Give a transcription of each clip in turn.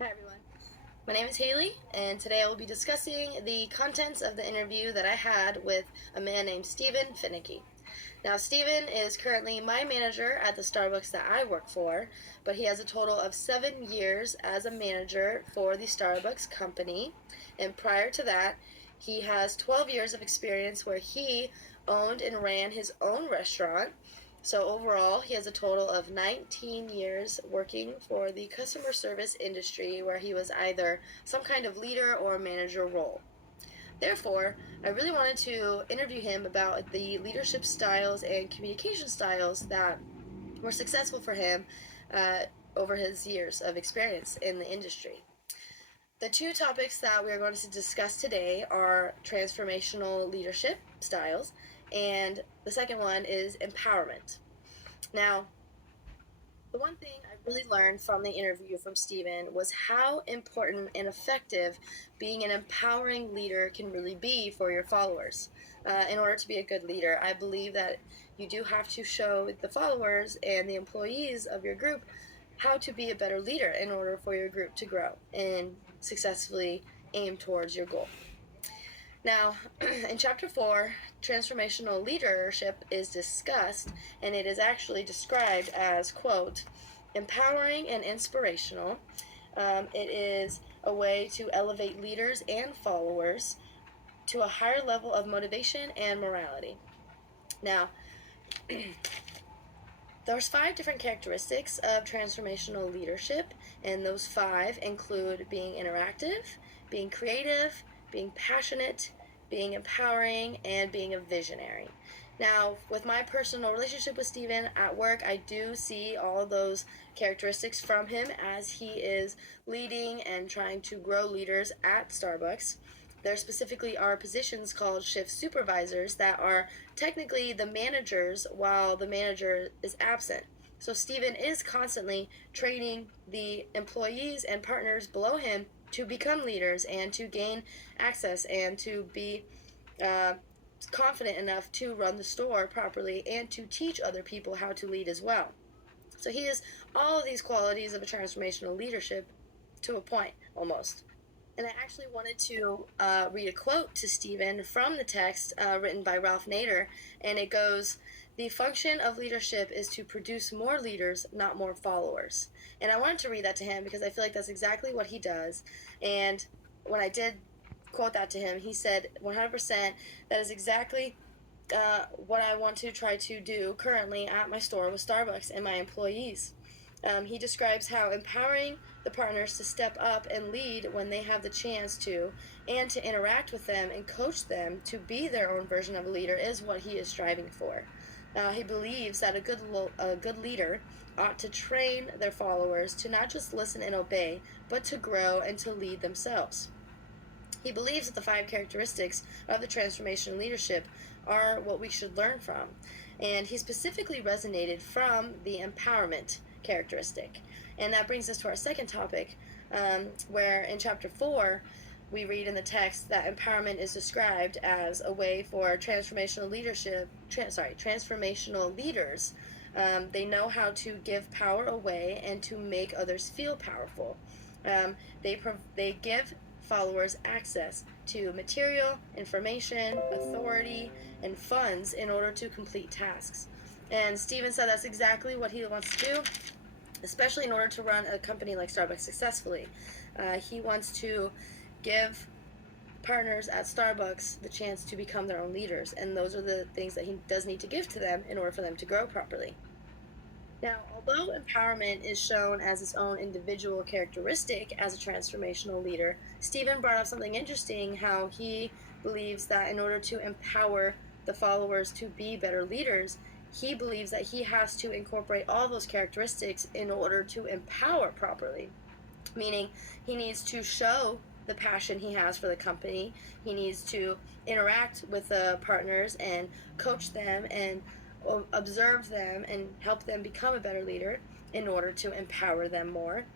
Hi everyone. My name is Haley, and today I will be discussing the contents of the interview that I had with a man named Stephen Finicky. Now, Stephen is currently my manager at the Starbucks that I work for, but he has a total of 7 years as a manager for the Starbucks company. And prior to that, he has 12 years of experience where he owned and ran his own restaurant. So overall, he has a total of 19 years working for the customer service industry where he was either some kind of leader or manager role. Therefore, I really wanted to interview him about the leadership styles and communication styles that were successful for him over his years of experience in the industry. The two topics that we are going to discuss today are transformational leadership styles, and the second one is empowerment. Now, the one thing I really learned from the interview from Stephen was how important and effective being an empowering leader can really be for your followers. In order to be a good leader, I believe that you do have to show the followers and the employees of your group how to be a better leader in order for your group to grow and successfully aim towards your goal. Now, in chapter 4, transformational leadership is discussed, and it is actually described as, quote, empowering and inspirational. It is a way to elevate leaders and followers to a higher level of motivation and morality. Now, there's 5 different characteristics of transformational leadership, and those 5 include being interactive, being creative, being passionate, being empowering, and being a visionary. Now, with my personal relationship with Stephen at work, I do see all of those characteristics from him as he is leading and trying to grow leaders at Starbucks. There specifically are positions called shift supervisors that are technically the managers while the manager is absent. So Stephen is constantly training the employees and partners below him to become leaders and to gain access and to be confident enough to run the store properly and to teach other people how to lead as well. So he has all of these qualities of a transformational leadership to a point almost. And I actually wanted to read a quote to Stephen from the text written by Ralph Nader, and it goes, the function of leadership is to produce more leaders, not more followers. And I wanted to read that to him because I feel like that's exactly what he does. And when I did quote that to him, he said 100% that is exactly what I want to try to do currently at my store with Starbucks and my employees. He describes how empowering the partners to step up and lead when they have the chance to, and to interact with them and coach them to be their own version of a leader is what he is striving for. He believes that a good leader ought to train their followers to not just listen and obey, but to grow and to lead themselves. He believes that the 5 characteristics of the transformation leadership are what we should learn from. And he specifically resonated from the empowerment characteristic. And that brings us to our second topic, where in chapter 4, we read in the text that empowerment is described as a way for transformational leaders. They know how to give power away and to make others feel powerful. They give followers access to material, information, authority, and funds in order to complete tasks. And Steven said that's exactly what he wants to do, especially in order to run a company like Starbucks successfully. He wants to give partners at Starbucks the chance to become their own leaders, and those are the things that he does need to give to them in order for them to grow properly. Now, although empowerment is shown as its own individual characteristic as a transformational leader, Stephen brought up something interesting how he believes that in order to empower the followers to be better leaders, he believes that he has to incorporate all those characteristics in order to empower properly. Meaning, he needs to show the passion he has for the company. He needs to interact with the partners and coach them and observe them and help them become a better leader in order to empower them more.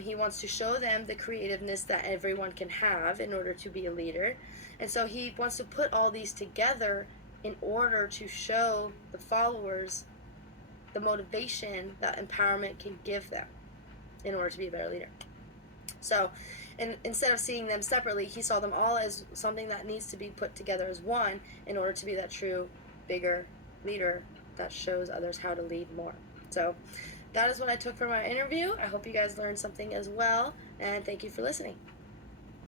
He wants to show them the creativeness that everyone can have in order to be a leader. And so he wants to put all these together in order to show the followers the motivation that empowerment can give them in order to be a better leader. So, and instead of seeing them separately, he saw them all as something that needs to be put together as one in order to be that true, bigger leader that shows others how to lead more. So, that is what I took from our interview. I hope you guys learned something as well, and thank you for listening.